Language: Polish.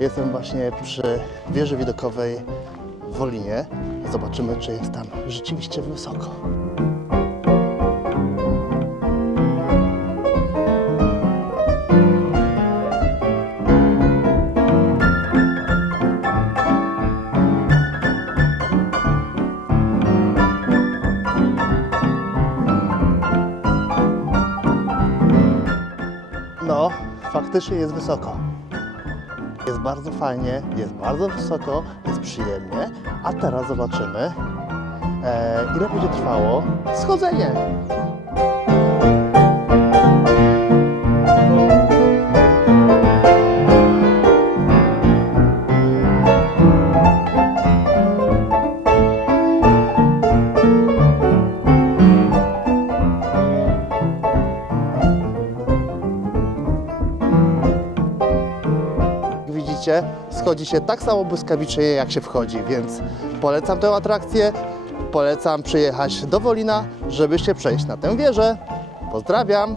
Jestem właśnie przy wieży widokowej w Wolinie. Zobaczymy, czy jest tam rzeczywiście wysoko. No, faktycznie jest wysoko. Jest bardzo fajnie, jest bardzo wysoko, jest przyjemnie. A teraz zobaczymy, e, ile będzie trwało schodzenie. Widzicie, schodzi się tak samo błyskawicznie, jak się wchodzi, więc polecam tę atrakcję. Polecam przyjechać do Wolina, żebyście przejść na tę wieżę. Pozdrawiam!